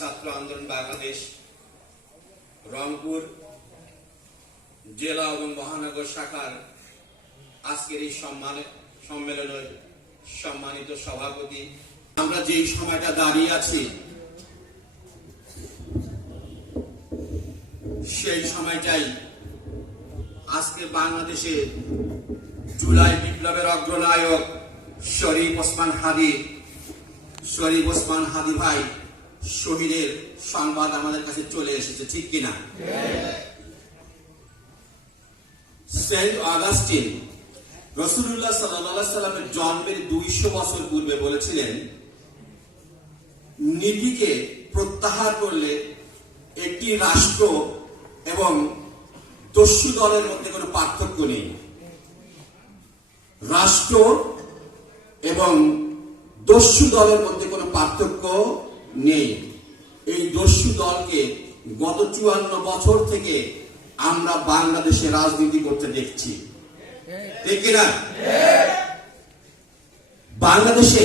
ছাত্র আন্দোলন বাংলাদেশ রংপুর জেলা এবং মহানগর শাখার আজকের এই সম্মেলনের সম্মানিত সভাপতি, আমরা যেই সময়টা দাঁড়িয়ে আছি সেই সময়টাই আজকে বাংলাদেশে জুলাই বিপ্লবের অগ্রনায়ক শরীফ ওসমান হাদি ভাই শহীদের সংবাদ আমাদের কাছে চলে এসেছে, ঠিক কিনা? সেন্ট অগাস্টিন রাসূলুল্লাহ সাল্লাল্লাহু আলাইহি সাল্লামের জন্মের 200 বছর পূর্বে বলেছিলেন, নীতিকে প্রত্যাহার করলে একটি রাষ্ট্র এবং দস্যু দলের মধ্যে কোনো পার্থক্য নেই। রাষ্ট্র এবং দস্যু দলের মধ্যে কোনো পার্থক্য নেই। এই দস্যু দলকে গত 54 বছর থেকে আমরা বাংলাদেশে রাজনীতি করতে দেখছি, ঠিক কিনা? বাংলাদেশে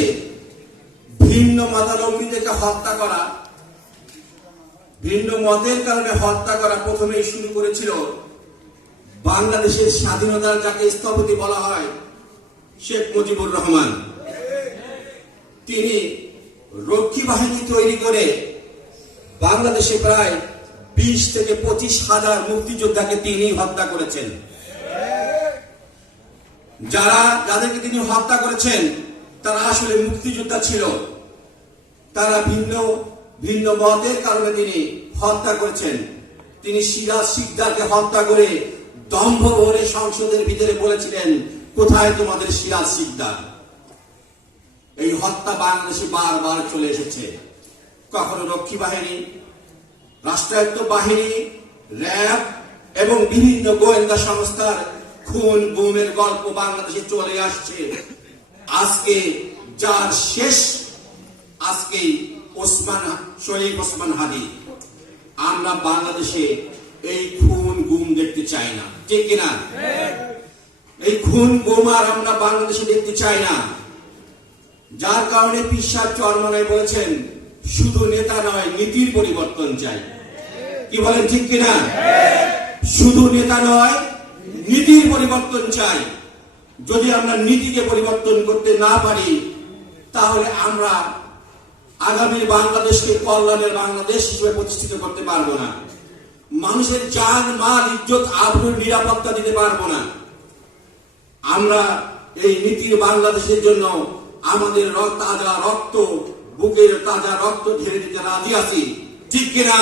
ভিন্ন মতাবলম্বীদেরকে হত্যা করা, ভিন্ন মতের কারণে হত্যা করা প্রথমেই শুরু করেছিল বাংলাদেশের স্বাধীনতার যাকে স্থপতি বলা হয় শেখ মুজিবুর রহমান। তিনি রক্ষী বাহিনী তৈরি করে বাংলাদেশে প্রায় 20 থেকে 25 হাজার মুক্তিযোদ্ধাকে তিনি হত্যা করেছেন। যাদেরকে তিনি হত্যা করেছেন তারা আসলে মুক্তিযোদ্ধা ছিল, তারা ভিন্ন ভিন্ন মতের কারণে তিনি হত্যা করেছেন। তিনি সিরাজ শিকদারকে হত্যা করে দম্ভ ভরে সংসদের ভিতরে বলেছিলেন, কোথায় তোমাদের সিরাজ শিকদার? এই হত্যা বাংলাদেশে বারবার চলে এসেছে। কখনো রক্ষী বাহিনী, রাষ্ট্রায়ত্ত বাহিনী, র্যাব এবং বিভিন্ন গোয়েন্দা সংস্থার খুন গুমের গল্প বাংলাদেশে চলে আসছে। আজকে যার শেষ, আজকে শরীফ ওসমান হাদি। আমরা বাংলাদেশে এই খুন গুম দেখতে চাই না, ঠিক কিনা? এই খুন গুম আর আমরা বাংলাদেশে দেখতে চাই না। যার কারণে পীর সাহেব চরমনায় বলেছেন, শুধু নেতা নয়, নীতির পরিবর্তন চাই। কি বলেন, ঠিক কিনা? শুধু নেতা নয়, নীতির পরিবর্তন চাই। যদি আমরা নীতিকে পরিবর্তন করতে না পারি, তাহলে আমরা আগামী বাংলাদেশকে কল্যাণের বাংলাদেশ হিসেবে প্রতিষ্ঠিত করতে পারবো না। মানুষের জান মাল ইজ্জত আবরুর নিরাপত্তা দিতে পারবো না। আমরা এই নীতির বাংলাদেশের জন্য আমাদের তাজা রক্ত, বুকের তাজা রক্ত ঢেলে দিতে রাজি আছি, ঠিক কিনা?